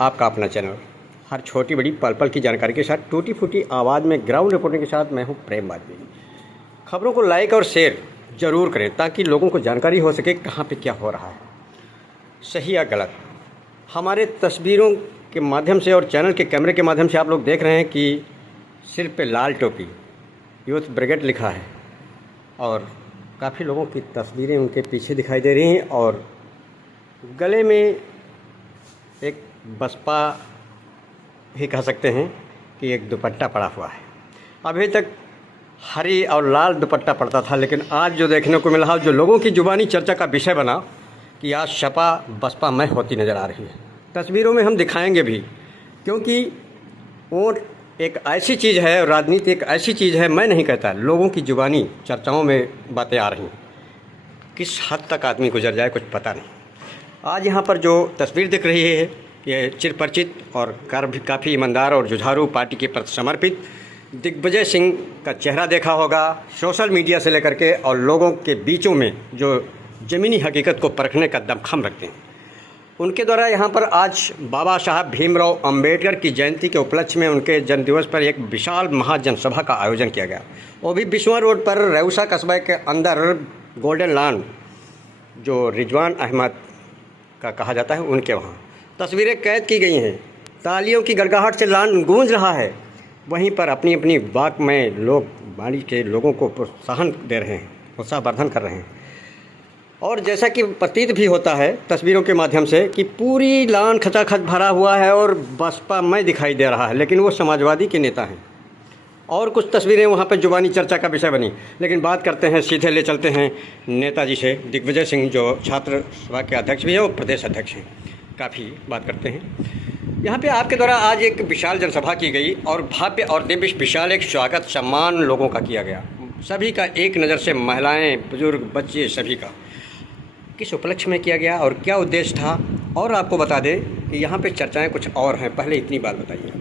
आपका अपना चैनल हर छोटी बड़ी पल पल की जानकारी के साथ टूटी फूटी आवाज़ में ग्राउंड रिपोर्टिंग के साथ मैं हूं प्रेम वाजपेयी। खबरों को लाइक और शेयर ज़रूर करें ताकि लोगों को जानकारी हो सके कहां पे क्या हो रहा है, सही या गलत। हमारे तस्वीरों के माध्यम से और चैनल के कैमरे के माध्यम से आप लोग देख रहे हैं कि सिर पे लाल टोपी यूथ ब्रिगेड लिखा है और काफ़ी लोगों की तस्वीरें उनके पीछे दिखाई दे रही हैं और गले में एक बसपा भी कह सकते हैं कि एक दुपट्टा पड़ा हुआ है। अभी तक हरी और लाल दुपट्टा पड़ता था, लेकिन आज जो देखने को मिला, जो लोगों की जुबानी चर्चा का विषय बना कि आज सपा बसपा में होती नज़र आ रही है। तस्वीरों में हम दिखाएंगे भी, क्योंकि वोट एक ऐसी चीज़ है, राजनीति एक ऐसी चीज़ है, मैं नहीं कहता, लोगों की जुबानी चर्चाओं में बातें आ रही हैं। किस हद तक आदमी गुजर जाए कुछ पता नहीं। आज यहाँ पर जो तस्वीर दिख रही है ये चिरपरिचित और काफ़ी ईमानदार और जुझारू पार्टी के प्रति समर्पित दिग्विजय सिंह का चेहरा देखा होगा। सोशल मीडिया से लेकर के और लोगों के बीचों में जो ज़मीनी हकीकत को परखने का दमखम रखते हैं, उनके द्वारा यहाँ पर आज बाबा साहब भीमराव अंबेडकर की जयंती के उपलक्ष्य में उनके जन्मदिवस पर एक विशाल महाजनसभा का आयोजन किया गया। वो भी बिश्वा रोड पर रेउसा कस्बे के अंदर गोल्डन लॉन जो रिजवान अहमद का कहा जाता है, उनके वहाँ तस्वीरें कैद की गई हैं। तालियों की गड़गड़ाहट से लॉन गूंज रहा है। वहीं पर अपनी अपनी वाक में लोग बाड़ी के लोगों को प्रोत्साहन दे रहे हैं, उत्साहवर्धन कर रहे हैं। और जैसा कि प्रतीत भी होता है तस्वीरों के माध्यम से कि पूरी लॉन खचाखच भरा हुआ है और बसपा में दिखाई दे रहा है, लेकिन वो समाजवादी के नेता हैं। और कुछ तस्वीरें वहाँ पर जुबानी चर्चा का विषय बनी, लेकिन बात करते हैं, सीधे ले चलते हैं नेताजी से। दिग्विजय सिंह जो छात्र सभा के अध्यक्ष भी हैं और प्रदेश अध्यक्ष हैं, काफ़ी बात करते हैं। यहाँ पे आपके द्वारा आज एक विशाल जनसभा की गई और भव्य और दिव्य विशाल एक स्वागत सम्मान लोगों का किया गया, सभी का, एक नज़र से महिलाएँ, बुजुर्ग, बच्चे, सभी का। किस उपलक्ष्य में किया गया और क्या उद्देश्य था, और आपको बता दें कि यहाँ पे चर्चाएँ कुछ और हैं, पहले इतनी बात बताइए।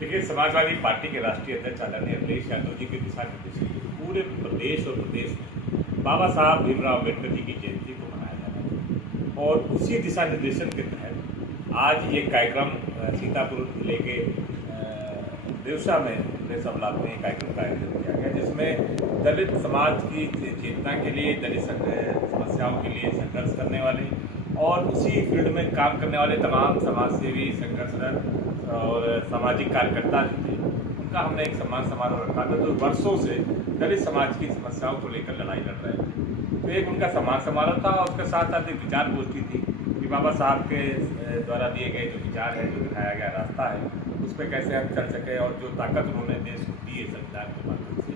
देखिए, समाजवादी पार्टी के राष्ट्रीय अध्यक्ष आदरणीय अखिलेश यादव जी के दिशा निर्देश पूरे प्रदेश और प्रदेश में बाबा साहब भीमराव अम्बेडकर जी की जयंती को मनाया जा रहा है और उसी दिशा निर्देशन के तहत आज ये कार्यक्रम सीतापुर जिले के देवसा में प्रेस ब्लॉक में कार्यक्रम का आयोजन किया गया, जिसमें दलित समाज की चेतना के लिए, दलित समस्याओं के लिए संघर्ष करने वाले और उसी फील्ड में काम करने वाले तमाम समाजसेवी, संघर्षरत और सामाजिक कार्यकर्ता जो थे, उनका हमने एक सम्मान समारोह रखा था, जो वर्षों से दलित समाज की समस्याओं को लेकर लड़ाई लड़ रहे थे। तो एक उनका सम्मान समारोह था और उसके साथ साथ एक विचार गोष्ठी थी कि बाबा साहब के द्वारा दिए गए जो विचार है, जो दिखाया गया रास्ता है, उस पर कैसे हम चल सकें और जो ताकत उन्होंने देश को दी है संविधान के माध्यम से,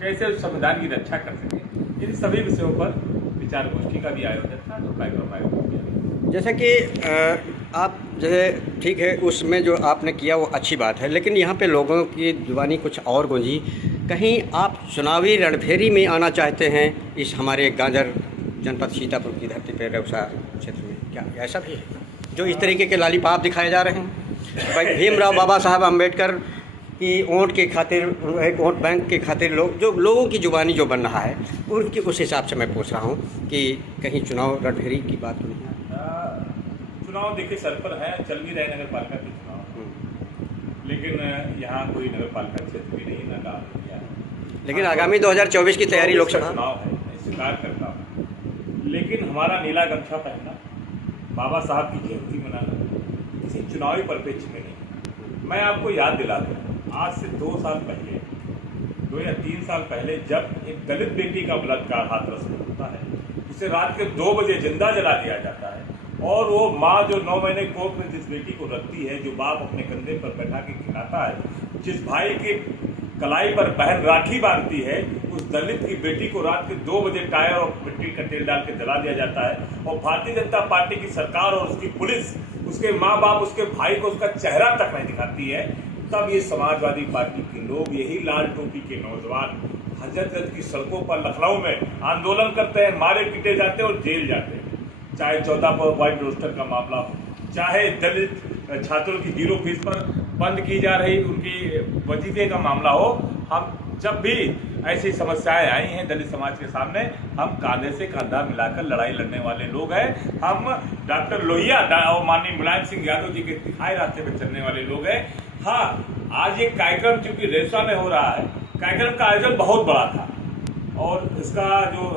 कैसे उस संविधान की रक्षा कर सकें। इन सभी विषयों पर विचार गोष्ठी का भी आयोजन था, जो कार्यक्रम आयोजन किया गया। जैसा कि आप जैसे ठीक है, उसमें जो आपने किया वो अच्छी बात है, लेकिन यहाँ पे लोगों की जुबानी कुछ और गूंजी। कहीं आप चुनावी रणफेरी में आना चाहते हैं इस हमारे गाजर जनपद सीतापुर की धरती पर, रेउसा क्षेत्र में, क्या ऐसा भी है जो इस तरीके के लालीपाप दिखाए जा रहे हैं? भाई भीमराव बाबा साहब अम्बेडकर की वोट के खातिर, एक वोट बैंक के खातिर लोगों की जुबानी जो बन रहा है, उनकी उस हिसाब से मैं पूछ रहा हूँ कि कहीं चुनाव रणफेरी की बात नहीं। चुनाव देखिए सर पर है, चल भी रहे नगर पालिका के चुनाव, लेकिन यहाँ कोई नगर पालिका क्षेत्र भी नहीं लगा है। लेकिन आगामी 2024 की तैयारी लोकसभा चुनाव है, मैं स्वीकार करता हूँ, लेकिन हमारा नीला गमछा पहनना, बाबा साहब की जयंती मनाना किसी चुनावी परिप्रेक्ष्य में नहीं। मैं आपको याद दिला दूँ, आज से 2 साल पहले, 2 या 3 साल पहले, जब एक दलित बेटी का बलात्कार हाथरस में होता है, उसे रात के 2 बजे जिंदा जला दिया जाता है और वो माँ जो 9 महीने कोख में जिस बेटी को रखती है, जो बाप अपने कंधे पर बैठा के खिलाता है, जिस भाई की कलाई पर बहन राखी बांधती है, उस दलित की बेटी को रात के 2 बजे टायर और मिट्टी का तेल डाल के जला दिया जाता है। और भारतीय जनता पार्टी की सरकार और उसकी पुलिस उसके माँ बाप, उसके भाई को उसका चेहरा तक नहीं दिखाती है। तब ये समाजवादी पार्टी के लोग, यही लाल टोपी के नौजवान हजरतगंज की सड़कों पर लखनऊ में आंदोलन करते हैं, मारे पीटे जाते हैं और जेल जाते हैं। चाहे 14 रोस्टर का मामला हो, चाहे दलित छात्रों की 0 फीस पर बंद की जा रही उनकी वजीफे का मामला हो, हम जब भी ऐसी समस्याएं आई हैं दलित समाज के सामने। हम कांधे से कांधा मिलाकर लड़ाई लड़ने वाले लोग हैं। हम डॉक्टर लोहिया और माननीय मुलायम सिंह यादव जी के दिखाए रास्ते पर चलने वाले लोग हैं। हाँ, आज ये कार्यक्रम चूंकि रेसा में हो रहा है, कार्यक्रम का आयोजन बहुत बड़ा था और इसका जो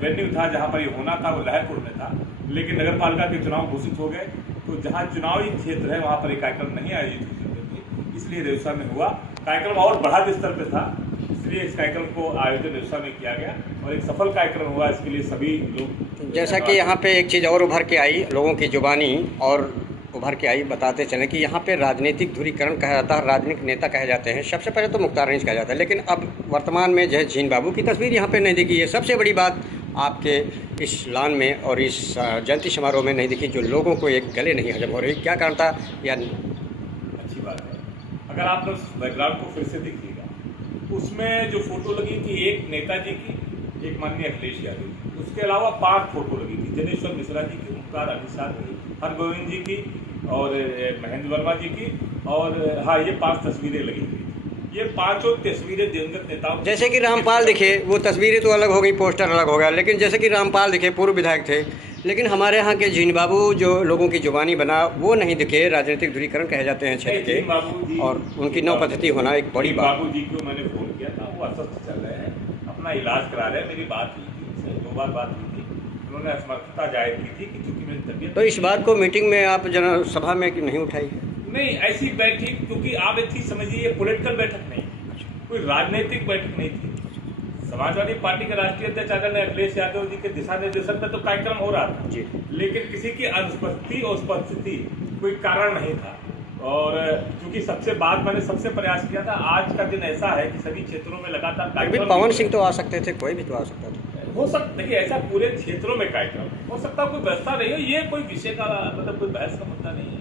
वेन्यू था जहाँ पर ये होना था वो लहरपुर में था, लेकिन नगर पालिका के चुनाव घोषित हो गए तो जहाँ चुनावी क्षेत्र है वहाँ पर ये कार्यक्रम नहीं आयोजित हो सकते थे, इसलिए रेसा में हुआ। कार्यक्रम और बढ़ा स्तर पर था, इसलिए इस कार्यक्रम को आयोजन रेसा में किया गया और एक सफल कार्यक्रम हुआ। इसके लिए सभी लोग, जैसा कि यहाँ पे एक चीज़ और उभर के आई, लोगों की जुबानी और उभर के आई, बताते चलें कि यहाँ पे राजनीतिक ध्रुवीकरण कहा जाता है, राजनीतिक नेता कहे जाते हैं। सबसे पहले तो मुख्तार अनीस कहा जाता है, लेकिन अब वर्तमान में जो है झीन बाबू की तस्वीर यहाँ पे नहीं दिखी है। सबसे बड़ी बात आपके इस लान में और इस जयंती समारोह में नहीं दिखी, जो लोगों को एक गले नहीं हजम हो रही। क्या कारण था? या अच्छी बात है, अगर आप लोग बैकग्राउंड को फिर से देखिएगा, उसमें जो फोटो लगी थी, एक नेताजी की, एक माननीय अखिलेश यादव की, उसके अलावा 5 फोटो लगी थी, जनेश्वर मिश्रा जी की, मुख्तार अनीस की, हरगोविंद जी की और महेंद्र वर्मा जी की, और हाँ, ये 5 तस्वीरें लगी हुई थी। ये 5 तस्वीरें दिवंगत नेताओं, जैसे कि रामपाल दिखे, वो तस्वीरें तो अलग हो गई, पोस्टर अलग हो गया, लेकिन जैसे कि रामपाल दिखे, पूर्व विधायक थे, लेकिन हमारे यहाँ के झीन बाबू जो लोगों की जुबानी बना वो नहीं दिखे। राजनीतिक ध्रुवीकरण कहे जाते हैं क्षेत्र के, और उनकी नौपद्धति होना एक बड़ी बात। बाबू जी को मैंने फोन किया था, वो अस्वस्थ चल रहे हैं, अपना इलाज करा रहे हैं। मेरी बात हुई थी उनसे, 2 बार बात हुई थी, उन्होंने असमर्थता जाहिर की थी कि चूंकि मेरी तबीयत। तो इस बात को मीटिंग में आप जनसभा में नहीं उठाई? नहीं, ऐसी बैठक, क्योंकि आप एक चीज समझिए, ये पॉलिटिकल बैठक नहीं, कोई राजनीतिक बैठक नहीं थी। समाजवादी पार्टी के राष्ट्रीय अध्यक्ष आदरणीय अखिलेश यादव जी के दिशा निर्देशन में तो कार्यक्रम हो रहा था जी, लेकिन किसी की अनुपस्थिति और उपस्थिति कोई कारण नहीं था। और क्योंकि सबसे बाद मैंने सबसे प्रयास किया था, आज का दिन ऐसा है कि सभी क्षेत्रों में लगातार कार्यक्रम, पवन सिंह तो आ सकते थे, कोई भी तो आ सकता था, हो सकता। देखिए, ऐसा पूरे क्षेत्रों में कार्यक्रम हो सकता, कोई व्यवस्था नहीं हो, ये कोई विषय का मतलब कोई बहस का मुद्दा नहीं है।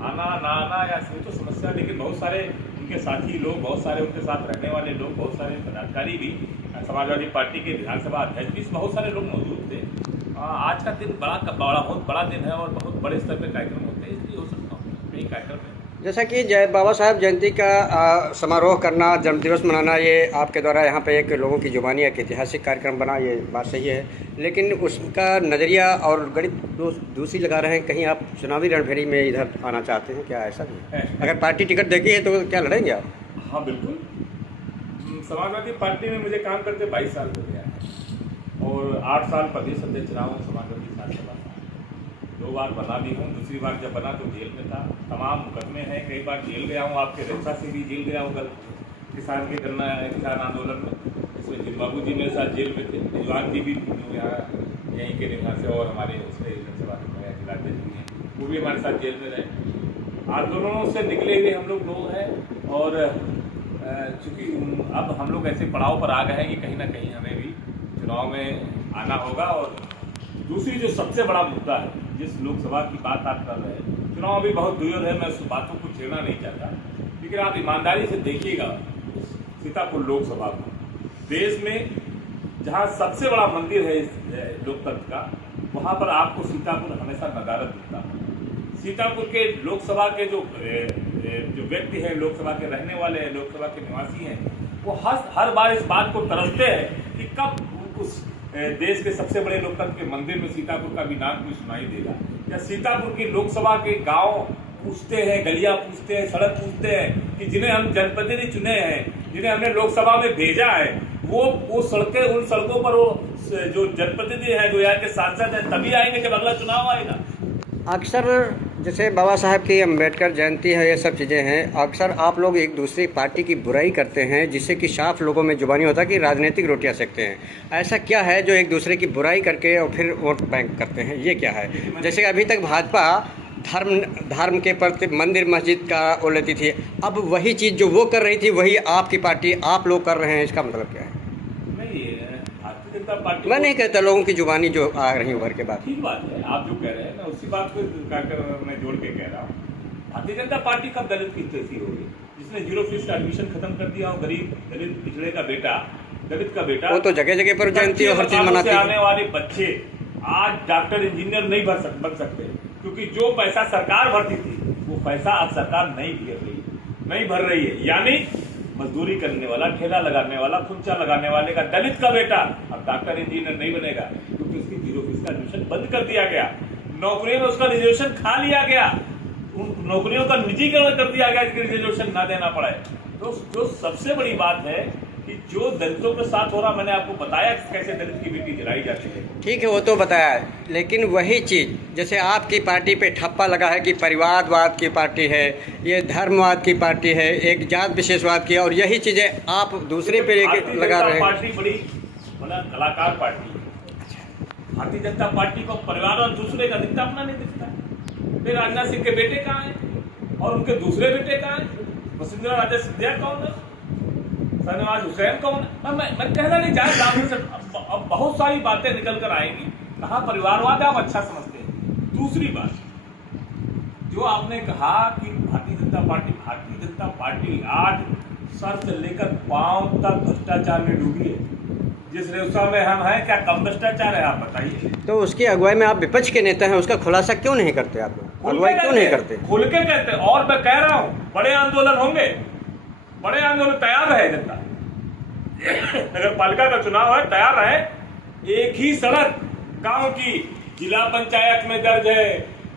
आना ना आना या ये तो समस्या, लेकिन बहुत सारे उनके साथी लोग, बहुत सारे उनके साथ रहने वाले लोग, बहुत सारे पदाधिकारी भी, समाजवादी पार्टी के विधानसभा अध्यक्ष भी, बहुत सारे लोग मौजूद थे। आज का दिन बहुत बड़ा दिन है और बहुत बड़े स्तर पर कार्यक्रम होते हैं, इसलिए हो सकता हूँ यही कार्यक्रम है। जैसा कि बाबा साहब जयंती का समारोह करना, जन्मदिवस मनाना, ये आपके द्वारा यहाँ पे एक लोगों की जुबानी एक ऐतिहासिक कार्यक्रम बना, ये बात सही है, लेकिन उसका नज़रिया और गणित दूसरी लगा रहे हैं। कहीं आप चुनावी रणभेरी में इधर आना चाहते हैं क्या? ऐसा भी है? अगर पार्टी टिकट देती है तो क्या लड़ेंगे आप? हाँ बिल्कुल, समाजवादी पार्टी में मुझे काम करते 22 साल हो गया है और 8 साल प्रदेश अध्यक्ष रहा हूँ समाजवादी विधानसभा। 2 बार बना भी हूँ, दूसरी बार जब बना तो जेल में था, तमाम मुकदमे हैं, कई बार जेल गया हूँ, आपके रेसा से भी जेल गया हूँ कल किसान आंदोलन में, इसमें झीन बाबू जी मेरे साथ जेल में थे, रिजवान जी भी यहाँ यहीं के निवासी से, और हमारे उसके विधानसभा जिलाध्यक्ष जी हैं, वो भी हमारे साथ जेल में रहे। आंदोलनों से निकले हुए हम लोग हैं और चूँकि अब हम लोग ऐसे पड़ाव पर आ गए हैं कि कहीं ना कहीं हमें भी चुनाव में आना होगा। और दूसरी जो सबसे बड़ा मुद्दा है, जिस लोकसभा की बात आप कर रहे हैं, चुनाव अभी बहुत दूर है, मैं उस बातों को छेड़ना नहीं चाहता, लेकिन आप ईमानदारी से देखिएगा सीतापुर लोकसभा को, देश में जहाँ सबसे बड़ा मंदिर है इस लोकतंत्र का, वहाँ पर आपको सीतापुर हमेशा नदारद दिखता है। सीतापुर के लोकसभा के जो व्यक्ति हैं, लोकसभा के रहने वाले हैं, लोकसभा के निवासी हैं, वो हर बार इस बात को तरसते हैं कि कब उस देश के सबसे बड़े लोकतंत्र के मंदिर में सीतापुर का भी नाम कोई सुनाई देगा, या सीतापुर की लोकसभा के गांव पूछते हैं, गलियां पूछते हैं, सड़क पूछते हैं कि जिन्हें हम जनप्रतिनिधि चुने हैं, जिन्हें हमने लोकसभा में भेजा है, वो सड़कें, उन सड़कों पर वो जो जनप्रतिनिधि हैं, जो यहाँ के सांसद हैं, तभी आएंगे जब अगला चुनाव आएगा। अक्सर जैसे बाबा साहब की अम्बेडकर जयंती है, ये सब चीज़ें हैं, अक्सर आप लोग एक दूसरी पार्टी की बुराई करते हैं, जिससे कि साफ लोगों में जुबानी होता है कि राजनीतिक रोटियां सेकते हैं। ऐसा क्या है जो एक दूसरे की बुराई करके और फिर वोट बैंक करते हैं, ये क्या है? जैसे अभी तक भाजपा धर्म के प्रति मंदिर मस्जिद का वो लेती थी, अब वही चीज़ जो वो कर रही थी वही आपकी पार्टी, आप लोग कर रहे हैं, इसका मतलब क्या है? भारतीय जनता पार्टी, मैं नहीं कहता, लोगों की जुबानी जो आ रही उभर के बाद। ठीक बात है, आप जो कह रहे हैं मैं उसी बात को मैं जोड़ के कह रहा हूँ। भारतीय जनता पार्टी कब दलित की स्थिति होगी, जिसने 0 फीस का एडमिशन खत्म कर दिया और गरीब दलित पिछड़े का बेटा, दलित का बेटा, वो तो जगह जगह पर जयंती और हर चीज मनाती है। आने वाले बच्चे आज डॉक्टर इंजीनियर नहीं बन सकते, क्योंकि जो पैसा सरकार भरती थी वो पैसा अब सरकार नहीं भर रही है। यानी मजदूरी करने वाला, ठेला लगाने वाला, खुंचा लगाने वाले का, दलित का बेटा अब डॉक्टर इंजीनियर नहीं बनेगा क्योंकि उसकी जीरो फीस का एडमिशन बंद कर दिया गया, नौकरियों में उसका रिजर्वेशन खा लिया गया, उन नौकरियों का निजीकरण कर दिया गया कि रिजर्वेशन ना देना पड़े। तो जो सबसे बड़ी बात है कि जो दलितों के साथ हो रहा, मैंने आपको बताया कैसे दलित की बेटी जलाई जाती है। ठीक है, वो तो बताया, लेकिन वही चीज़ जैसे आपकी पार्टी पे ठप्पा लगा है कि परिवारवाद की पार्टी है, ये धर्मवाद की पार्टी है, एक जात विशेषवाद की, और यही चीज़ें आप दूसरे पे लगा रहे हैं। पार्टी बड़ी बड़ा कलाकार पार्टी है। भारतीय जनता पार्टी को परिवार और दूसरे का दिखता अपना नहीं दिखता। फिर राजनाथ सिंह के बेटे कहाँ हैं और उनके दूसरे बेटे कहाँ हैं? वसुंधरा राजे सिंधिया कौन है? शहनवाज हुसैन कौन है? मैं कहना नहीं चाहता, अब बहुत सारी बातें निकल कर आएंगी। कहाँ परिवारवाद आप अच्छा समझते हैं। दूसरी बात जो आपने कहा कि भारतीय जनता पार्टी आज सर से लेकर पांव तक भ्रष्टाचार में डूबी है। जिस रेवसा में हम हैं, क्या कम भ्रष्टाचार है? आप बताइए। तो उसकी अगुवाई में आप विपक्ष के नेता हैं, उसका खुलासा क्यों नहीं करते? आप अगुवाई क्यों नहीं करते? खुल के कहते। और मैं कह रहा हूँ बड़े आंदोलन होंगे, बड़े आंदोलन तैयार रहे जनता। नगर पालिका का चुनाव है, तैयार रहे। एक ही सड़क गांव की जिला पंचायत में दर्ज है,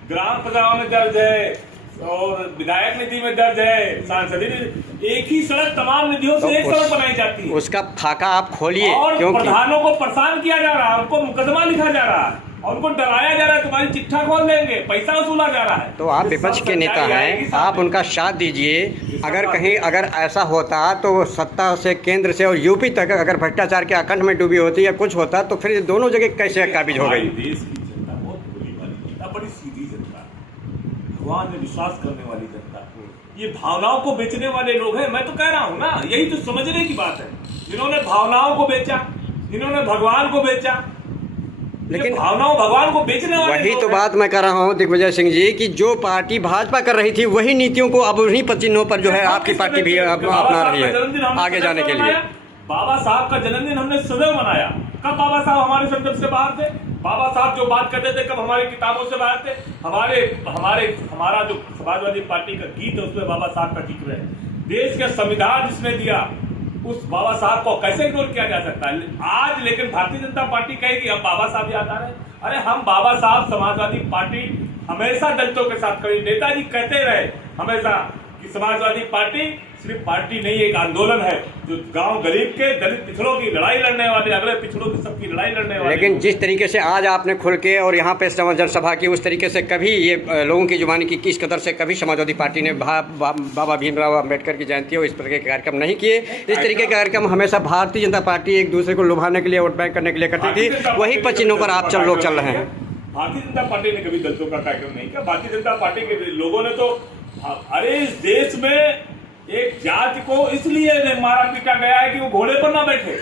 ग्राम सभाओं में दर्ज है और विधायक निधि में दर्ज है, सांसदीय निधि, एक ही सड़क तमाम निधियों से एक सड़क बनाई जाती है। उसका फाका आप खोलिए। और प्रधानों को परेशान किया जा रहा है, उनको मुकदमा लिखा जा रहा है और उनको डराया जा रहा है, तुम्हारी चिट्ठा खोल देंगे, पैसा वसूला जा रहा है। तो आप विपक्ष के नेता हैं, आप उनका साथ दीजिए। अगर ऐसा होता तो सत्ता से, केंद्र से और यूपी तक अगर भ्रष्टाचार के अखंड में डूबी होती या कुछ होता तो फिर दोनों जगह कैसे काबिज हो गई? देश की जनता बहुत भोली वाली जनता, बड़ी सीधी जनता, भगवान में विश्वास करने वाली जनता। ये भावनाओं को बेचने वाले लोग हैं। मैं तो कह रहा हूँ ना, यही तो समझने की बात है। जिन्होंने भावनाओं को बेचा, जिन्होंने भगवान को बेचा, लेकिन भावनाओं भगवान को बेचने वाले वही तो बात मैं कर रहा हूँ दिग्विजय सिंह जी कि जो पार्टी भाजपा कर रही थी वही नीतियों को अब उन्हीं चिन्हों पर जो है आपकी पार्टी भी अपना रही है आगे जाने के लिए। बाबा साहब का जन्मदिन हमने सदैव मनाया। कब बाबा साहब हमारे संदर्भ से बाहर थे? बाबा साहब जो बात करते थे कब हमारी किताबों से बाहर थे? हमारा जो समाजवादी पार्टी का गीत है उसमें बाबा साहब का जिक्र है। देश का संविधान जिसने दिया उस बाबा साहब को कैसे इग्नोर किया जा सकता है? आज लेकिन भारतीय जनता पार्टी कहेगी हम बाबा साहब याद आ रहे हैं। अरे हम बाबा साहब, समाजवादी पार्टी हमेशा दलितों के साथ खड़ी। नेताजी कहते रहे हमेशा कि समाजवादी पार्टी सिर्फ पार्टी नहीं, एक आंदोलन है जो गांव गरीब के, दलित पिछड़ों की लड़ाई लड़ने वाले, अगले पिछड़ों की सबकी लड़ाई लड़ने वाले। लेकिन जिस तरीके से आज आपने खुल के और यहाँ पे जनसभा की, उस तरीके से कभी ये लोगों की जुबानी की किस कदर से कभी समाजवादी पार्टी ने बाबा भीमराव अम्बेडकर की जयंती और इस तरह के कार्यक्रम नहीं किए। इस तरीके के कार्यक्रम हमेशा भारतीय जनता पार्टी एक दूसरे को लुभाने के लिए, वोट बैंक करने के लिए करती थी। वही पचिन्हों पर आप लोग चल रहे हैं। भारतीय जनता पार्टी ने कभी दलितों का कार्यक्रम नहीं किया। भारतीय जनता पार्टी के लोगों ने तो अरे इस देश में एक जाति को इसलिए मारा पीटा गया है कि वो घोड़े पर ना बैठे।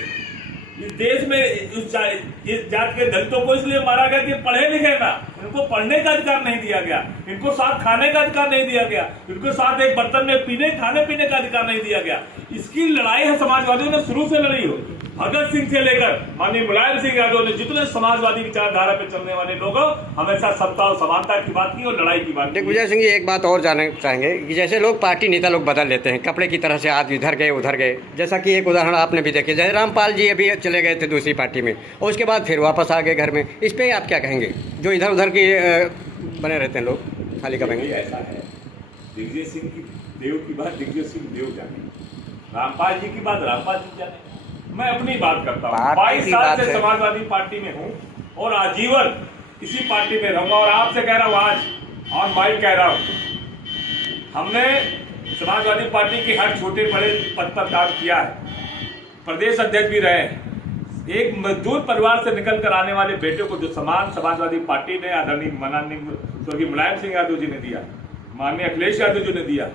इस देश में इस जाति के दलितों को इसलिए मारा गया कि पढ़े लिखे ना, इनको पढ़ने का अधिकार नहीं दिया गया, इनको साथ खाने का अधिकार नहीं दिया गया, इनको साथ एक बर्तन में खाने पीने का अधिकार नहीं दिया गया। इसकी लड़ाई है समाजवादियों ने शुरू से लड़ी हो। भगत सिंह से लेकर माननीय मुलायम सिंह यादव ने, जितने समाजवादी विचारधारा पे चलने वाले लोग हमेशा सत्ता और समानता की बात की और लड़ाई की बात की। दिग्विजय सिंह जी, एक बात और जानना चाहेंगे कि जैसे लोग पार्टी नेता लोग बदल लेते हैं कपड़े की तरह से, आज इधर गए उधर गए, जैसा कि एक उदाहरण आपने भी देखे, जैसे रामपाल जी अभी चले गए थे दूसरी पार्टी में और उसके बाद फिर वापस आ गए घर में। इस पर आप क्या कहेंगे? जो इधर उधर के बने रहते हैं लोग, खाली करेंगे। ऐसा है, दिग्विजय सिंह की देव की बात दिग्विजय सिंह देव जाने, रामपाल जी की बात रामपाल जी जाने। मैं अपनी बात करता हूँ। 22 साल से समाजवादी पार्टी में हूँ और आजीवन इसी पार्टी में रहूंगा। और आपसे कह रहा हूँ, आज ऑन माइक कह रहा हूँ, हमने समाजवादी पार्टी के हर छोटे बड़े पद पर काम किया है, प्रदेश अध्यक्ष भी रहे हैं। एक मजदूर परिवार से निकल कर आने वाले बेटे को जो सम्मान समाजवादी पार्टी ने आदरणीय स्वर्गीय मुलायम सिंह यादव जी ने दिया, माननीय अखिलेश यादव जी ने दिया,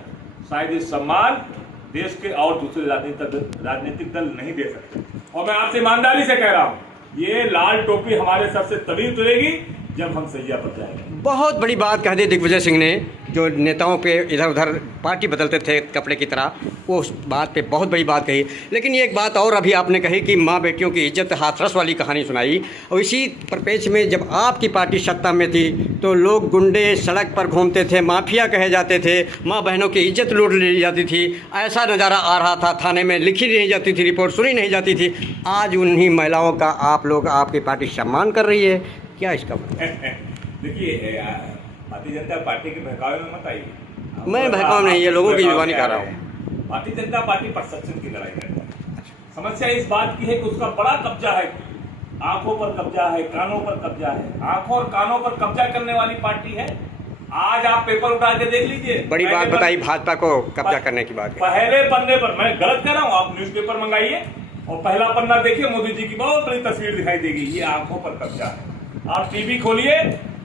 शायद ये सम्मान देश के और दूसरे राजनीतिक दल नहीं दे सकते। और मैं आपसे ईमानदारी से कह रहा हूं, ये लाल टोपी हमारे सर से तभी उतरेगी जब हम सैया पर जाएंगे। बहुत बड़ी बात कह दी दिग्विजय सिंह ने, जो नेताओं पे इधर उधर पार्टी बदलते थे कपड़े की तरह, वो उस बात पे बहुत बड़ी बात कही। लेकिन ये एक बात और अभी आपने कही कि माँ बेटियों की इज्जत हाथरस वाली कहानी सुनाई, और इसी परिपेक्ष में जब आपकी पार्टी सत्ता में थी तो लोग गुंडे सड़क पर घूमते थे, माफिया कहे जाते थे, माँ बहनों की इज्जत लूट ली जाती थी, ऐसा नज़ारा आ रहा था, थाने में लिखी नहीं जाती थी, रिपोर्ट सुनी नहीं जाती थी। आज उन्हीं महिलाओं का आप लोग, आपकी पार्टी सम्मान कर रही है, क्या इसका देखिए, भारतीय जनता पार्टी के बहकावे में मत आइए। मैं बहकाव नहीं, ये लोगों की जुबानी कर रहा हूँ। भारतीय जनता पार्टी परसेप्शन की लड़ाई करती है। समस्या इस बात की है कि उसका बड़ा कब्जा है, आंखों पर कब्जा है, कानों पर कब्जा है। आंखों और कानों पर कब्जा करने वाली पार्टी है। आज आप पेपर उठा के देख लीजिए, बड़ी बात बताई भाजपा को कब्जा करने की बात है। पहले पन्ने पर, मैं गलत कह रहा हूँ, आप न्यूज़पेपर मंगाइए और पहला पन्ना देखिए, मोदी जी की बहुत बड़ी तस्वीर दिखाई देगी, ये आंखों पर कब्जा है। आप टीवी खोलिए,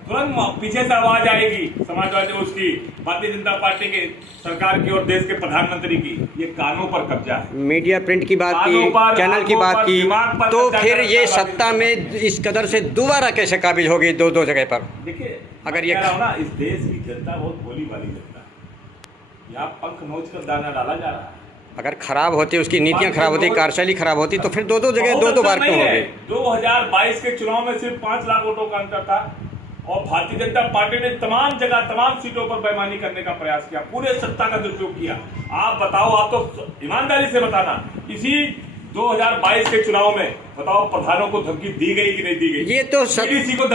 तुरंत पीछे से आवाज आएगी समाजवादी, उसकी भारतीय जनता पार्टी के सरकार की और देश के प्रधानमंत्री की, ये कानों पर कब्जा है। मीडिया प्रिंट की बात की, चैनल की बात की, तो फिर ये सत्ता में इस कदर से दोबारा कैसे काबिज होगी दो जगह पर? देखिए, अगर ये ना, इस देश की जनता बहुत भोली वाली जनता है। यहाँ पंख नोच कर दाना डाला जा रहा है। अगर खराब होती, उसकी नीतियां खराब होती, कार्यशैली खराब होती, तो फिर दो जगह दो बार क्यों हो गई? 2022 के चुनाव में सिर्फ 5 लाख वोटों का अंतर था और भारतीय जनता पार्टी ने तमाम जगह, तमाम सीटों पर बेईमानी करने का प्रयास किया, पूरे सत्ता का दुरुपयोग किया। आप बताओ, आप तो ईमानदारी से बताना, इसी 2022 के चुनाव में बताओ प्रधानों को धमकी दी गई कि नहीं दी गई? ये तो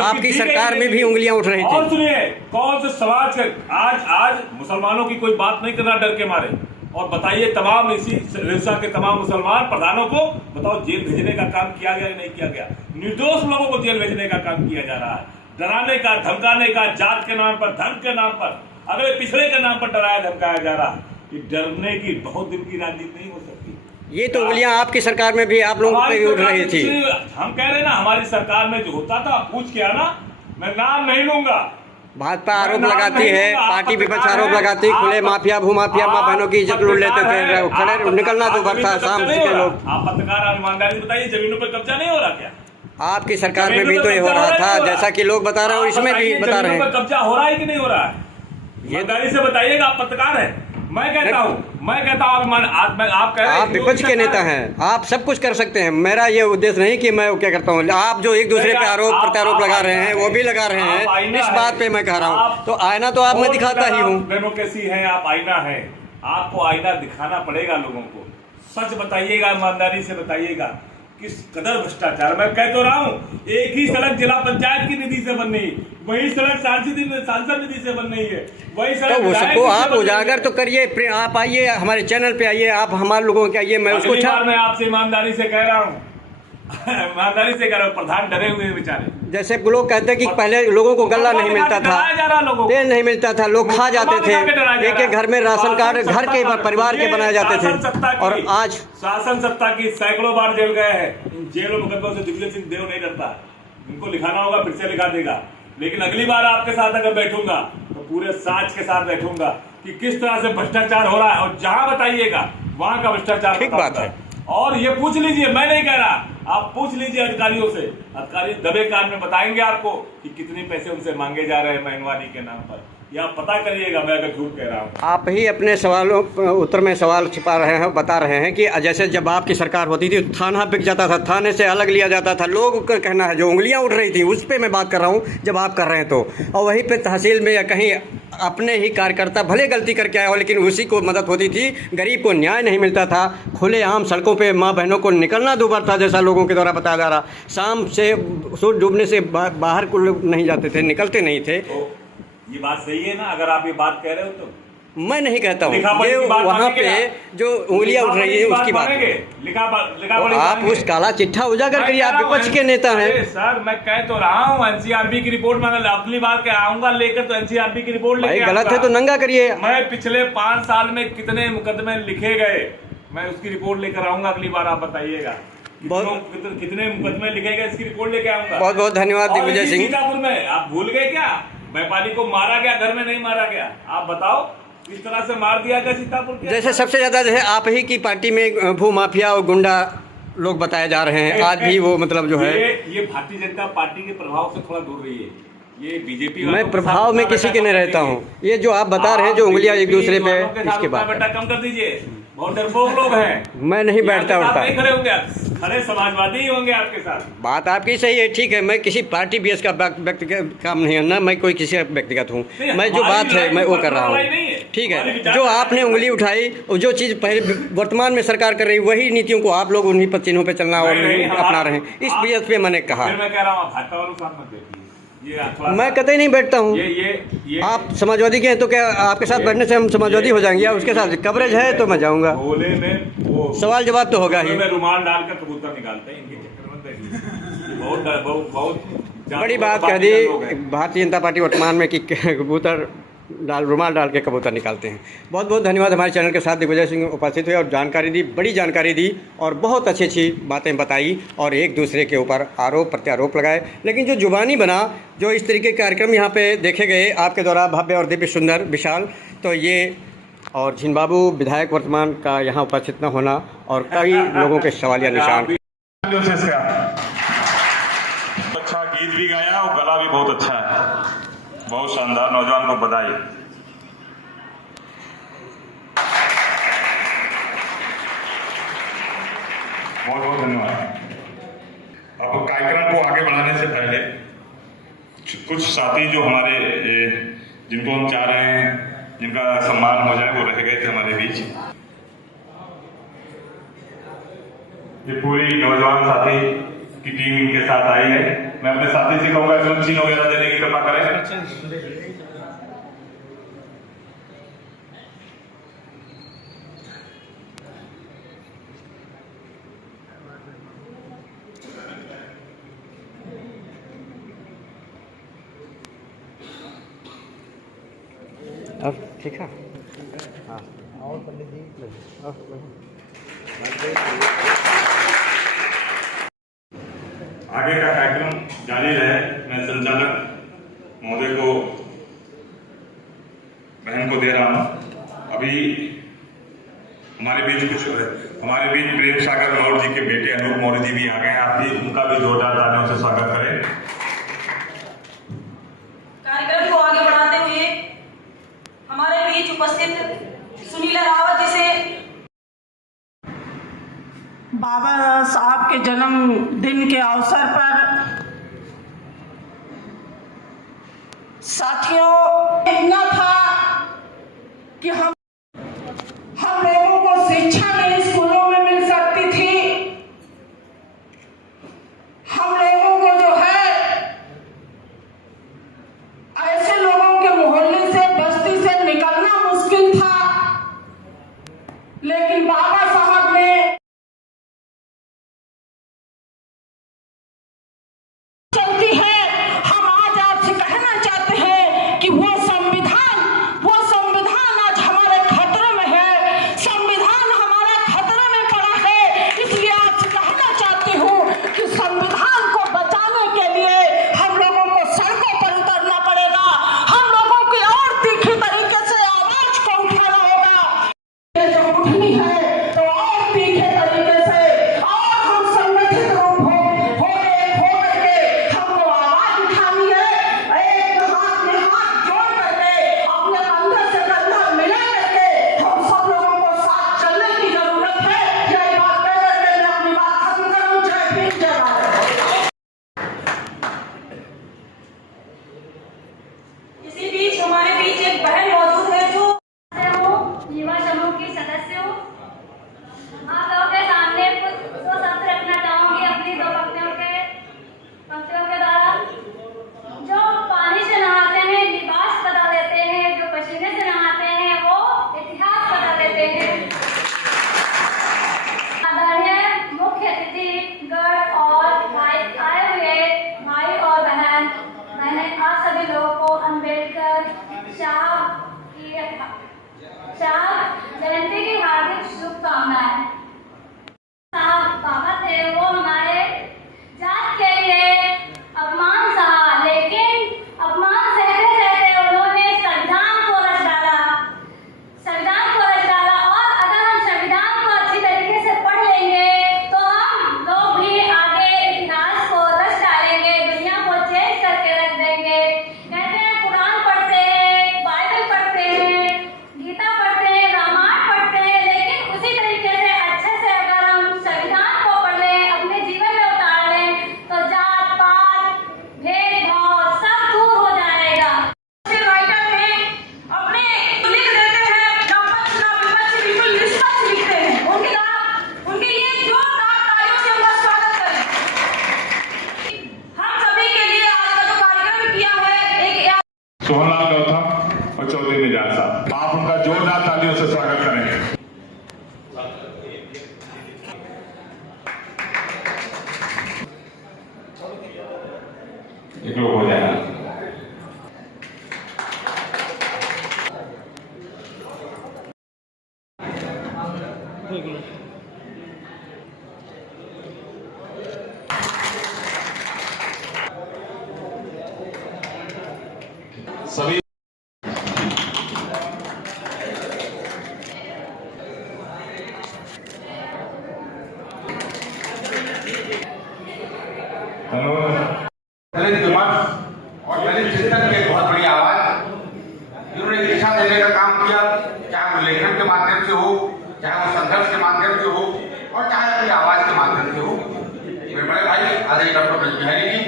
आपकी सरकार में भी उंगलियां उठ रही थी। और सुनिए, कौन से समाज के, आज मुसलमानों की कोई बात नहीं करना डर के मारे, और बताइए तमाम इसी रेशा के तमाम मुसलमान प्रधानों को बताओ जेल भेजने का काम किया गया कि नहीं किया गया? निर्दोष लोगों को जेल भेजने का काम किया जा रहा है, डराने का, धमकाने का, जात के नाम पर, धर्म के नाम पर, अगले पिछड़े के नाम पर डराया धमकाया जा रहा है। ये डरने की बहुत दिन की राजनीति नहीं हो सकती। ये तो उंगलियां आपकी सरकार में भी आप लोगों पे उठ रही थी। हम कह रहे ना, हमारी सरकार में जो होता था, पूछ के आना, मैं नाम नहीं लूंगा। भाजपा आरोप लगाती है, पार्टी विपक्ष आरोप लगाती, खुले माफिया भूमाफिया माँ बहनों की इज्जत लूट लेते थे, खड़े निकलना तो बर्था शाम के लोग। आप पत्रकार ईमानदारी बताइए, जमीनों पर कब्जा नहीं हो रहा क्या? आपकी सरकार में भी तो ये हो रहा था, जैसा कि लोग बता रहे हैं, और इसमें भी बता रहे हैं। कब्जा हो रहा है कि नहीं हो रहा है? ईमानदारी से बताइएगा, आप पत्रकार हैं। मैं कहता हूँ आप कह रहे हैं, आप विपक्ष के नेता हैं, आप सब कुछ कर सकते हैं। मेरा ये उद्देश्य नहीं कि मैं क्या करता हूँ, आप जो एक दूसरे पे आरोप प्रत्यारोप लगा रहे हैं, वो भी लगा रहे हैं, इस बात पे मैं कह रहा हूँ। तो आईना तो आप मैं दिखाता ही हूँ। डेमोक्रेसी है, आप आईना है, आपको आईना दिखाना पड़ेगा लोगों को। सच बताइएगा, ईमानदारी से बताइएगा, किस कदर भ्रष्टाचार। मैं कह तो रहा हूँ, एक ही सड़क जिला पंचायत की निधि से बन रही, वही सड़क सांसद निधि से बन रही है, वही सड़क तो उसको आप उजागर तो करिए। आप आइए हमारे चैनल पे आइए, आप हमारे लोगों के आइए। मैं उसको मैं आपसे ईमानदारी से कह रहा हूँ, ईमानदारी से कह रहा हूँ, प्रधान डरे हुए बेचारे। जैसे लोग कहते हैं कि पहले लोगों को गल्ला नहीं मिलता था, तेल नहीं मिलता था, लोग खा जाते थे, एक एक घर में राशन कार्ड घर के परिवार के बनाए जाते थे, और आज शासन सत्ता की सैकड़ों बार जेल गए हैं। इन जेलों मुकदमों से दिग्विजय सिंह देव नहीं डरता। इनको लिखाना होगा, फिर से लिखा देगा। लेकिन अगली बार आपके साथ अगर बैठूंगा तो पूरे साज के साथ बैठूंगा कि किस तरह से भ्रष्टाचार हो रहा है, और जहां बताइएगा वहां का भ्रष्टाचार। ठीक बात है। और ये पूछ लीजिए, मैं नहीं कह रहा, आप पूछ लीजिए अधिकारियों से, अधिकारी दबे कान में बताएंगे आपको कि कितने पैसे उनसे मांगे जा रहे हैं मेहनवानी के नाम पर। या पता करिएगा, मैं अगर झूठ कह रहा हूँ। आप ही अपने सवालों उत्तर में सवाल छिपा रहे हैं, बता रहे हैं कि जैसे जब आपकी सरकार होती थी थाना बिक जाता था, थाने से अलग लिया जाता था। लोग का कहना है जो उंगलियां उठ रही थी उस पर मैं बात कर रहा हूं, जब आप कर रहे हैं तो। और वहीं पे तहसील में या कहीं अपने ही कार्यकर्ता भले गलती करके आए हो, लेकिन उसी को मदद होती थी, गरीब को न्याय नहीं मिलता था। खुलेआम सड़कों पे माँ बहनों को निकलना दूभर था, जैसा लोगों के द्वारा बताया जा रहा। शाम से सूरज डूबने से बाहर को लोग नहीं जाते थे, निकलते नहीं थे। तो ये बात सही है ना, अगर आप ये बात कह रहे हो तो? मैं नहीं कहता हूँ, ये वहाँ पे जो उंगलियां उठ रही है उसकी बात। आप उस काला चिट्ठा उजागर करिए, आप विपक्ष के नेता हैं। सर मैं कह तो रहा हूँ, एनसीआरबी की रिपोर्ट मैं अगली बार के आऊंगा लेकर, तो एनसीआरबी की रिपोर्ट लेकर गलत है तो नंगा करिए। मैं पिछले 5 साल में कितने मुकदमे लिखे गए, मैं उसकी रिपोर्ट लेकर आऊंगा अगली बार, आप बताइएगा कितने मुकदमे लिखे गए, इसकी रिपोर्ट लेके आऊंगा। बहुत बहुत धन्यवाद दिग्विजय सिंह। सीतापुर में आप भूल गए क्या, व्यापारी को मारा गया, घर में नहीं मारा गया? आप बताओ किस तरह से मार दिया गया सीतापुर के? जैसे सबसे ज्यादा जैसे आप ही की पार्टी में भू माफिया और गुंडा लोग बताए जा रहे हैं, आज भी वो मतलब जो है ये भारतीय जनता पार्टी के प्रभाव से थोड़ा दूर रही है। ये बीजेपी मैं प्रभाव में किसी के नहीं रहता हूँ। ये जो आप बता रहे हैं जो उंगलियां एक दूसरे पे, इसके बाद बेटा कम कर दीजिए, बहुत डरपोक लोग हैं। मैं नहीं बैठता उठता। नहीं खड़े होंगे आप, खड़े समाजवादी ही होंगे आपके साथ। बात आपकी सही है, ठीक है। मैं किसी पार्टी बेस का व्यक्तिगत काम नहीं करना, मैं कोई किसी व्यक्तिगत हूँ। मैं जो बात है मैं वो कर रहा हूँ, ठीक है। जो आपने उंगली उठाई और जो चीज़ पहले वर्तमान में सरकार कर रही वही नीतियों को आप लोग उन्हीं पर चिन्हों पे चलना और अपना रहे हैं, इस बेस पे मैंने कहा। मैं कह रहा हूँ भाजपा वालों साथ मत देखिए, मैं कतई नहीं बैठता हूँ। ये आप समाजवादी के हैं तो क्या आपके साथ बैठने से हम समाजवादी हो जाएंगे? या उसके साथ कवरेज है तो मैं जाऊँगा, बोले में वो सवाल जवाब तो होगा ही। रुमाल डालकर कबूतर निकालते हैं, इनके चक्कर में बहुत बड़ी बात कह दी भारतीय जनता पार्टी वर्तमान में कि कबूतर रुमाल डाल के कबूतर निकालते हैं। बहुत बहुत धन्यवाद। हमारे चैनल के साथ दिग्विजय सिंह उपस्थित हुए और जानकारी दी, बड़ी जानकारी दी और बहुत अच्छी अच्छी बातें बताई और एक दूसरे के ऊपर आरोप प्रत्यारोप लगाए। लेकिन जो जुबानी बना, जो इस तरीके के कार्यक्रम यहाँ पे देखे गए आपके द्वारा, भव्य और दिव्य सुंदर विशाल, तो ये और झिनबाबू विधायक वर्तमान का यहाँ उपस्थित न होना और कई लोगों के सवालिया निशान। अच्छा गीत भी गाया और गला भी बहुत अच्छा है, बहुत शानदार। नौजवान को बधाई। बहुत बहुत धन्यवाद। अब कार्यक्रम को आगे बढ़ाने से पहले कुछ साथी जो हमारे जिनको हम चाह रहे हैं जिनका सम्मान हो जाए, वो रह गए थे हमारे बीच। ये पूरी नौजवान साथी की टीम इनके साथ आई है। मैं अपने साथी से कहूंगा चिन्ह वगैरह देने की कृपा करें। अब ठीक है, हाँ और पंडित जी आगे का कार्यक्रम जारी रहे। मैं संचालक महोदय को, बहन को दे रहा हूं। अभी हमारे बीच प्रेम सागर मौर्य जी के बेटे अनूप मौर्य जी भी आ गए हैं। आप भी उनका भी जोरदार तालियों से स्वागत करें। कार्यक्रम को आगे बढ़ाते हुए हमारे बीच उपस्थित सुनीला रावत जी से बाबा साहब के जन्मदिन के अवसर पर साथियों, इतना था कि हम लोगों को शिक्षा नहीं स्कूलों में मिल सकती थी। हम लोगों को जो है ऐसे लोगों के मोहल्ले से, बस्ती से निकलना मुश्किल था, लेकिन बाबा साहब ने चलती है। हम आज आपसे कहना चाहते हैं कि वो संविधान आज हमारे खतरे में है। संविधान हमारा तालियों से स्वागत करेंगे। एक लोग हो जाएगा। सभी दलित विमर्श और दलित चिंतन की एक बहुत बड़ी आवाज, जिन्होंने दिशा देने का काम किया, चाहे वो लेखन के माध्यम से हो, चाहे वो संघर्ष के माध्यम से हो, और चाहे अपनी आवाज के माध्यम से हो। मेरे बड़े भाई आदरणीय डॉक्टर ब्रज बिहारी जी,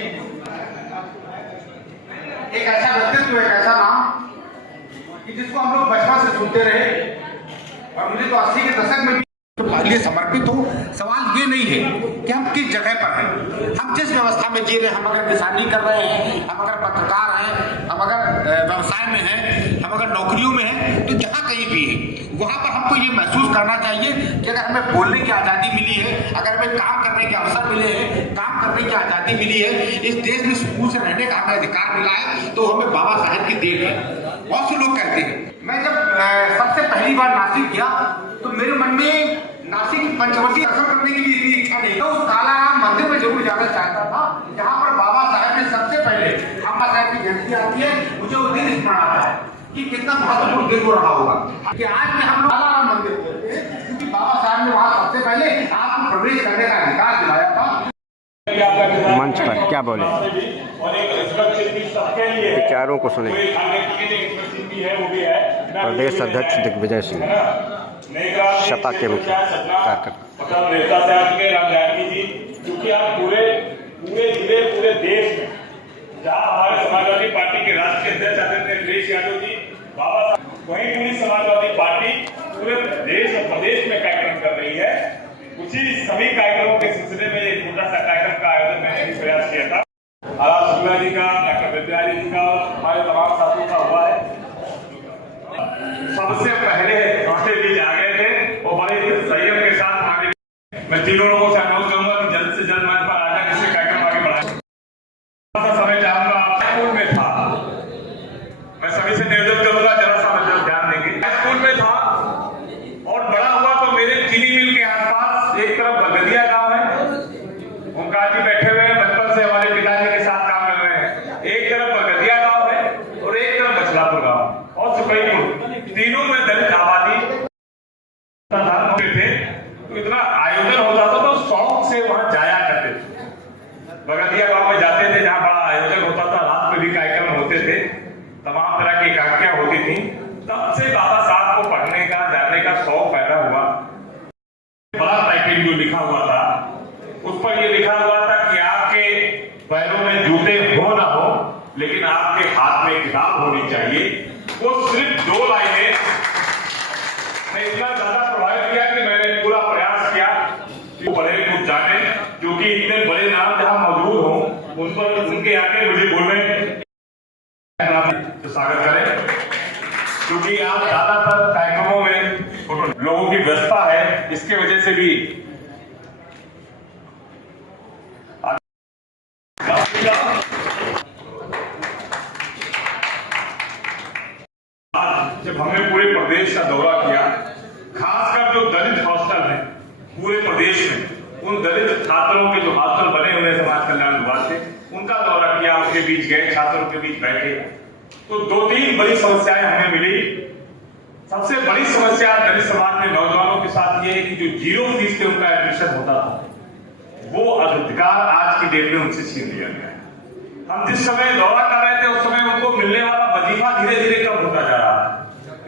एक ऐसा व्यक्तित्व, एक ऐसा नाम कि जिसको हम लोग बचपन से सुनते रहे, और मुझे तो 80 के दशक में लिए समर्पित हो। सवाल ये नहीं है कि हम किस जगह पर हैं, हम जिस व्यवस्था में जी रहे हैं, हम अगर किसानी कर रहे हैं, हम अगर पत्रकार हैं, हम अगर व्यवसाय में हैं, हम अगर नौकरियों में हैं, तो जहाँ कहीं भी है वहाँ पर हमको ये महसूस करना चाहिए कि अगर हमें बोलने की आज़ादी मिली है, अगर हमें काम करने के अवसर मिले हैं, काम करने की आज़ादी मिली है, इस देश में सुकून से रहने का हमें अधिकार मिला है, तो हमें बाबा साहेब की देन है। बहुत से लोग कहते हैं, मैं जब सबसे पहली बार नासिक गया तो मेरे मन में नासिक की पंचवटी दर्शन करने की भी इच्छा नहीं, तो उस कालाराम मंदिर में जरूर जाना चाहता था, जहाँ पर बाबा साहेब ने सबसे पहले बाबा साहेब की जयंती आती है। मुझे वो दिन स्मरण आता है कि कितना महत्वपूर्ण दिन हो रहा होगा कि आज में हम लोग कालाराम मंदिर बोलते हैं, क्योंकि बाबा साहेब ने वहाँ सबसे पहले आपको प्रवेश करने का अधिकार दिलाया था। मंच पर क्या बोले, विचारों को सुने। प्रदेश अध्यक्ष दिग्विजय सिंह, सपा के मुखिया क्योंकि आप पूरे जिले, पूरे देश में, जहाँ हमारे समाजवादी पार्टी के राष्ट्रीय अध्यक्ष आदरणीय अखिलेश यादव जी, बाबा साहब, वहीं पूरी समाजवादी पार्टी पूरे देश और प्रदेश में कार्यक्रम कर रही है। उसी सभी कार्यक्रमों के सिलसिले में एक छोटा सा कार्यक्रम का आयोजन मैंने भी प्रयास किया था। आलाप शुक्ला जी का, डॉक्टर विद्यारी जी का और हमारे तमाम साथियों का हुआ है। सबसे पहले हमारे बीच आ गए थे और बड़े संयम के साथ हमारे, मैं तीनों लोगों से अनुरोध करूंगा कि जल्द से जल्द मंच पर आ जाए, जिससे कार्यक्रम आगे बढ़ाए। समय चाहूंगा, स्कूल में था, मैं सभी से निवेदन करूंगा जरा सा मतलब ध्यान देंगे। स्कूल में था और बड़ा हुआ तो मेरे चीनी मिल के आसपास एक तरफ बगदिया गांव है, ओंकार जी बैठे हुए हैं, बचपन से हमारे पिताजी के साथ काम कर रहे हैं। एक तरफ बगदिया गांव है और एक तरफ बछलापुर गांव और सुकईपुर, तीनों में दलित आबादी थे। तो इतना आयोजन होता था तो शौक से वहां जाया करते थे। बगदिया गांव में जाते थे जहां बड़ा आयोजन होता था, रात में भी कार्यक्रम होते थे, तमाम तरह की एकांकियां होती थी। तब से बाबा साहब को पढ़ने का, जानने का शौक पैदा हुआ। बड़ा टाइटल जो लिखा हुआ था, उस पर यह लिखा हुआ था कि आपके पैरों में जूते हो ना हो, लेकिन आपके हाथ में किताब होनी चाहिए। वो सिर्फ 2 लाइनें ने इतना ज्यादा प्रभावित किया कि मैंने पूरा प्रयास किया कि बड़े कुछ जाने, क्योंकि इतने बड़े नाम जहां मौजूद हों उन पर, उनके आगे मुझे बोलने तो स्वागत करें, क्योंकि आप ज्यादातर कार्यक्रमों में लोगों की व्यवस्था है, इसके वजह से भी जब हमने पूरे प्रदेश का दौरा किया, खासकर जो दलित हॉस्टल है पूरे प्रदेश में, उन दलित छात्रों के जो हॉस्टल बने हुए समाज कल्याण विभाग से, उनका दौरा किया, उनके बीच गए, छात्रों के बीच बैठे, तो 2-3 बड़ी समस्याएं हमें मिली। सबसे बड़ी समस्या दलित समाज में नौजवानों के साथ ये है कि जो 0 फीस पे उनका एडमिशन होता था, वो अधिकार आज की डेट में उनसे छीन लिया गया है। हम जिस समय दौरा कर रहे थे उस समय उनको मिलने वाला वजीफा धीरे धीरे कम होता जा रहा है,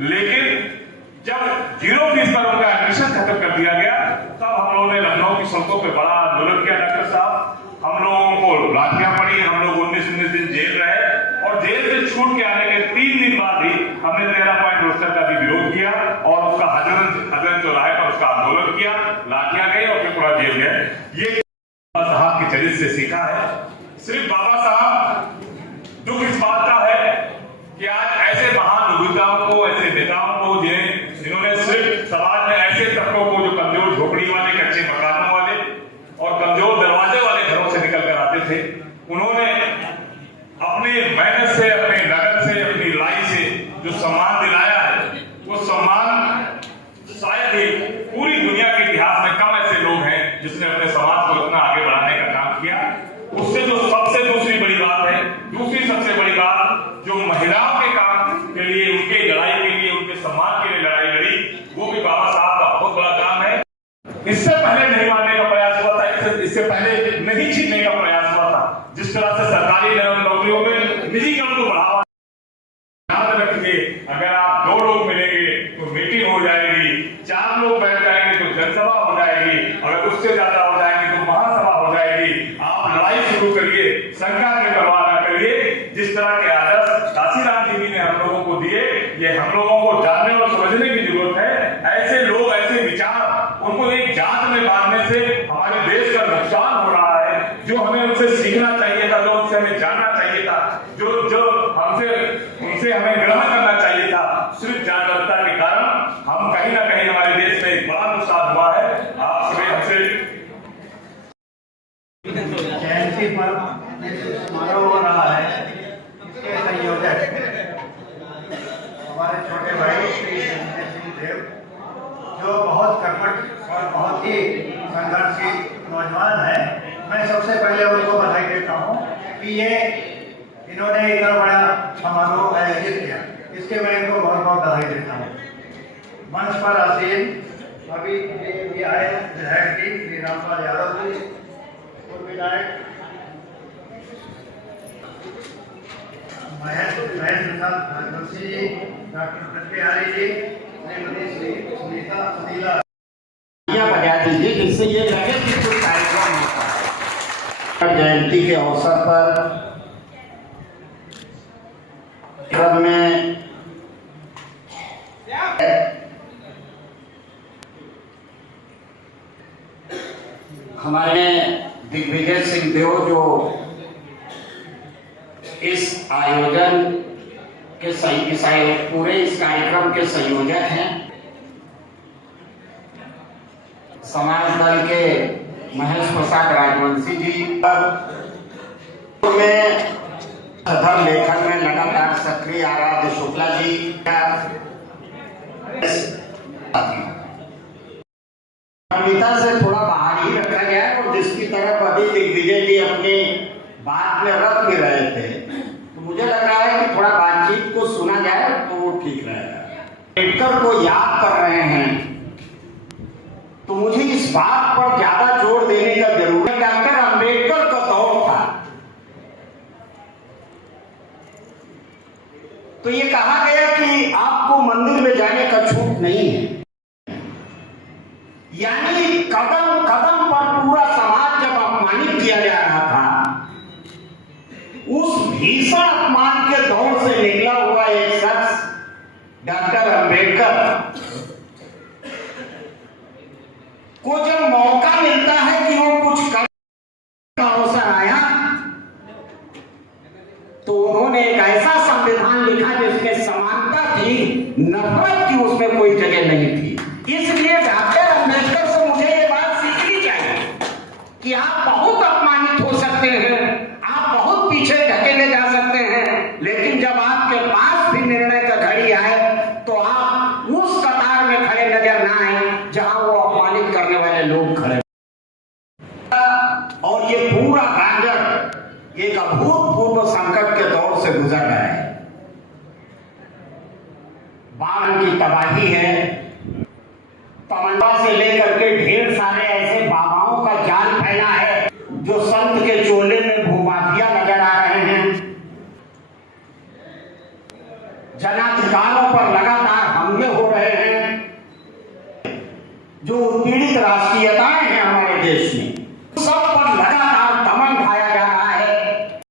लेकिन जब 0 फीस पर उनका एडमिशन खत्म कर दिया गया, तब हम लोगों ने लखनऊ की सड़कों पर बड़ा आंदोलन किया। डॉक्टर साहब, हम लोगों को लाठियां पड़ी, हम लोग 19 दिन जेल रहे और जेल से छूट के आने के 3 दिन बाद ही हमने 13 पॉइंट रोस्टर का भी विरोध किया और उसका हजरत चौराहे पर उसका आंदोलन किया, लाठियां गई और फिर पूरा जेल गए। ये साहब के चरित्र से सीखा है। सिर्फ बाबा साहब, दुख इस बात का है कि आज ऐसे महान विभूतियों को, ऐसे नेताओं को जिन्होंने उन्होंने सिर्फ समाज में ऐसे तबकों को जो कमजोर झोपड़ी वाले, कच्चे मकानों वाले और कमजोर दरवाजे वाले घरों से निकल कर आते थे, उन्होंने अपनी मेहनत से, अपने लगन से, अपनी लाई से जो सम्मान दिलाया है, वो सम्मान शायद ही पूरी दुनिया के इतिहास में कम ऐसे लोग हैं जिसने अपने समाज को इतना आगे बढ़ाने का काम किया। उससे जो सबसे दूसरी बड़ी बात है, दूसरी सबसे बड़ी बात जो महिलाओं के काम के लिए, उनके लड़ाई के लिए, उनके सम्मान के लिए लड़ाई लड़ी, वो भी बाबा साहब का बहुत बड़ा काम है। इससे पहले नहीं मारने का प्रयास हुआ था, इससे पहले नहीं छीनने का प्रयास हुआ था। जिस तरह से सरकारी नौकरियों में निजीकरण को बढ़ावा, याद रखिए, अगर आप 2 लोग मिलेंगे तो मीटिंग हो जाएगी, 4 लोग बैठ जाएंगे तो जनसभा हो जाएगी, अगर उससे ज्यादा हो जाएंगे तो महासभा हो जाएगी। आप लड़ाई शुरू करिए, संख्या की परवाह न करिए। जिस तरह के आदर्श काशीराम जी ने हम लोगों को दिए, ये हम लोगों को जानने और समझने की जरूरत है। ऐसे लोग, ऐसे विचार, उनको एक जात में बांधने से हमारे देश का नुकसान हो रहा है। जो हमें उनसे सीखना चाहिए था, जो उनसे हमें जानना चाहिए था, जो उनसे हमें ग्रहण करना चाहिए था, सिर्फ जागरूकता के कारण हम कहीं ना कहीं हमारे देश में एक बड़ा नुकसान हुआ है। आप सभी हमसे जयंती पर समारोह हो रहा है, इसके संयोजक हमारे छोटे भाई श्री संजय सिंह देव, जो बहुत कर्मठ और बहुत ही संघर्षशील नौजवान है। मैं सबसे पहले उनको बधाई देता हूँ कि ये इन्होंने इतना बड़ा समारोह आयोजित किया, इसके मैं इनको बहुत बहुत बधाई देता हूँ। मंच पर आसीन अभी ये आए विधायक जी श्री रामपाल यादव जी, और विधायक महेश प्रसाद राजवंशी जी, डॉक्टर प्रत्याहारी जी, श्रीमती सुनीता बजा दीजिए, जिससे ये लगे कि कुछ कार्यक्रम होता है। जयंती के अवसर पर क्रम में हमारे दिग्विजय सिंह देव जो इस आयोजन के पूरे इस कार्यक्रम के संयोजक हैं, समाज दल के महेश प्रसाद राजवंशी जी में सदर लेखन में लगातार सक्रिय आराध्य शुक्ला जी कविता से थोड़ा बाहर ही रखा गया है, और जिसकी तरफ अभी दिग्विजय जी अपनी बात में रख भी रहे थे, तो मुझे लग रहा है कि थोड़ा बातचीत को सुना जाए तो वो ठीक रहेगा। अम्बेडकर को याद कर रहे हैं तो मुझे इस बात पर ज्यादा जोर देने का जरूरत है। डॉक्टर अम्बेडकर का दौर था तो ये कहा गया कि आपको मंदिर में जाने का छूट नहीं है, यानी कदम कदम पर पूरा समाज जब अपमानित किया जा रहा था, उस भीषण अपमान के दौर से निकला हुआ एक शख्स डॉक्टर अम्बेडकर को जब मौका मिलता है कि वो कुछ करने का अवसर आया, तो उन्होंने एक ऐसा संविधान लिखा जिसमें समानता थी, नफरत की उसमें कोई जगह नहीं थी। इसलिए डॉक्टर अम्बेडकर से मुझे ये बात सीखनी चाहिए कि आप बहुत अपमानित हो सकते हैं, आप बहुत पीछे धकेले जा सकते हैं, लेकिन जब आपके पास भी निर्णय का घड़ी आए तो आप उस कतार में खड़े नजर ना आए जहां वो अपमानित करने वाले लोग खड़े। और ये पूरा गांजर एक अभूतपूर्व संकट के दौर से गुजर रहा है। बाढ़ की तबाही है, तमन्ना से लेकर के ढेर सारे ऐसे बाबाओं का जाल फैला है जो संत के चोले में भूमाफिया नजर आ रहे हैं। जनाधिकारों पर लगातार हमले हो रहे हैं, जो उत्पीड़ित राष्ट्रीयताएं हैं हमारे देश में, सब पर लगातार दमन ढाया जा रहा है।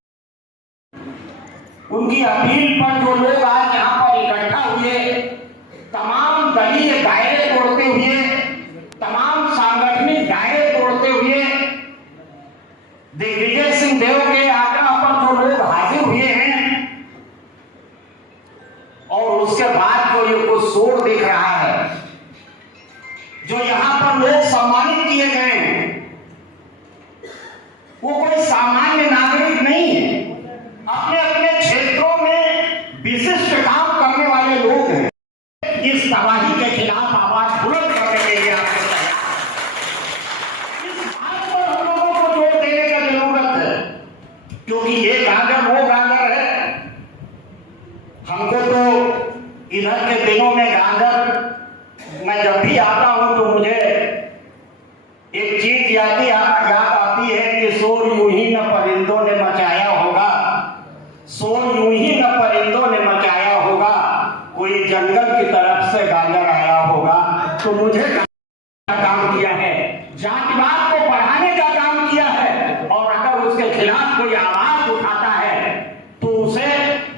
उनकी अपील पर जो लोग आज यहाँ पर इकट्ठा हुए, तमाम दलीय दायरे तोड़ते हुए, तमाम सांगठनिक दायरे तोड़ते हुए, दिग्विजय सिंह देव के आग्रह पर जो लोग हाजिर हुए हैं, और उसके बाद जो ये कुछ शोर दिख रहा है, वो कोई सामान्य नागरिक नहीं है, अपने अपने क्षेत्रों में विशिष्ट काम करने वाले लोग हैं। इस तबाही के खिलाफ आवाज बुलंद करने के लिए आपको तैयार, इस बात पर हम लोगों को जोर देने की जरूरत है, क्योंकि ये गाजर वो गाजर है। हमको तो इधर के दिनों में गाजर, मैं जब भी आता हूं तो मुझे एक चीज याद आती है कि शोर यूं ही न परिंदों ने मचाया होगा, शोर यूं ही न परिंदों ने मचाया होगा, कोई जंगल की तरफ से गाजर आया होगा। तो मुझे काम किया है, जातिवाद को बढ़ाने का काम किया है, और अगर उसके खिलाफ कोई आवाज उठाता है तो उसे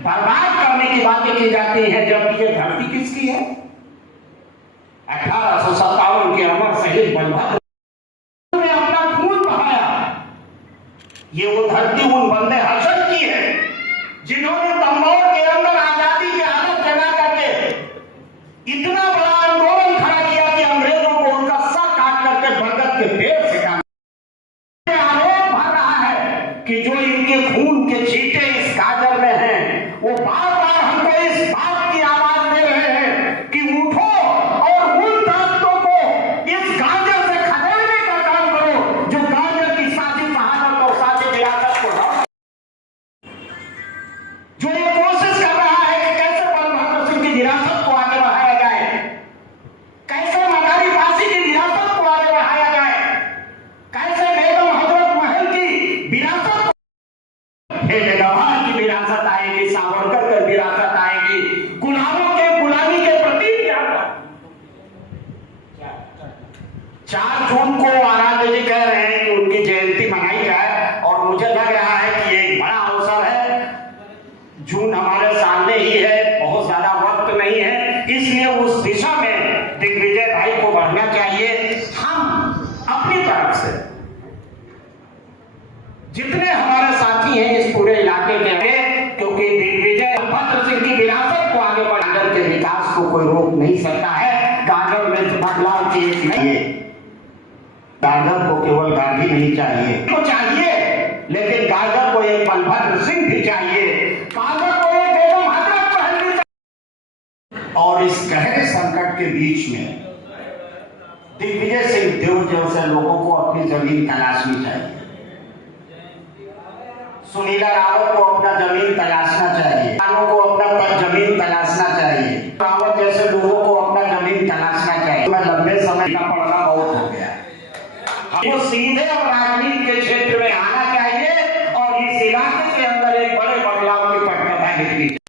बर्बाद करने की बातें की जाती है। जब ये धरती किसकी है? 1857 के अमर शहीद बलभद्र ने अपना खून बहाया। ये वो धरती उन बंदे हसन की है जिन्होंने तंबोर के अंदर आजादी की हालत जगा करके इतना बड़ा आंदोलन खड़ा किया कि अंग्रेजों को उनका सर काट करके बरगद के पेड़ से आरोप भर रहा है कि जो इनके खून के छींटे इस गाजर में हैं, वो बार बार हमको इस बात की आवाज दे रहे हैं कि उठो और उन ताकतों को इस गाजर से खदेड़ने का काम करो जो गाजर की साथी शहादत और साथी विरासत को लौट, जो ये कोशिश कर रहा है कि कैसे बलभद्र सिंह की विरासत को आगे बढ़ाया जाए, कैसे मदारी फांसी की विरासत को आगे बढ़ाया जाए, कैसे बेगम हजरत महल की विरासत, जवाहर की विरासत आएगी, सावरकर की विरासत आएगी, गुलामों के गुलामी के प्रति 4 जून को आराध्य जी कह रहे हैं कि उनकी जयंती मनाई जाए, और मुझे लग रहा है कि एक बड़ा अवसर है। जून हमारे सामने ही है, बहुत ज्यादा वक्त नहीं है, इसलिए उस दिशा में दिग्विजय भाई को बढ़ना चाहिए। हम अपनी तरफ से जितने हमारे साथी हैं इस पूरे इलाके के हैं, क्योंकि दिग्विजय भद्र सिंह की विरासत को आगे बढ़ाकर के विकास को कोई रोक नहीं सकता है। गाजर में बदलाव की एक नहीं है, गाजर को केवल गांधी नहीं चाहिए तो चाहिए, लेकिन गाजर को एक बलभद्र सिंह भी चाहिए, गाजर को एक बेगम हजरत महल भी चाहिए। और इस गहरे संकट के बीच में दिग्विजय सिंह देव जैसे लोगों को अपनी जमीन तलाशनी चाहिए, सुनीला रावत को अपना जमीन तलाशना चाहिए, किसानों को अपना जमीन तलाशना चाहिए, रावत जैसे लोगों को अपना जमीन तलाशना चाहिए। मैं लंबे समय का पढ़ना बहुत हो गया, हमको सीधे और राजनीति के क्षेत्र में आना चाहिए और इस इलाके के अंदर एक बड़े बदलाव की पटकथा दिखनी चाहिए।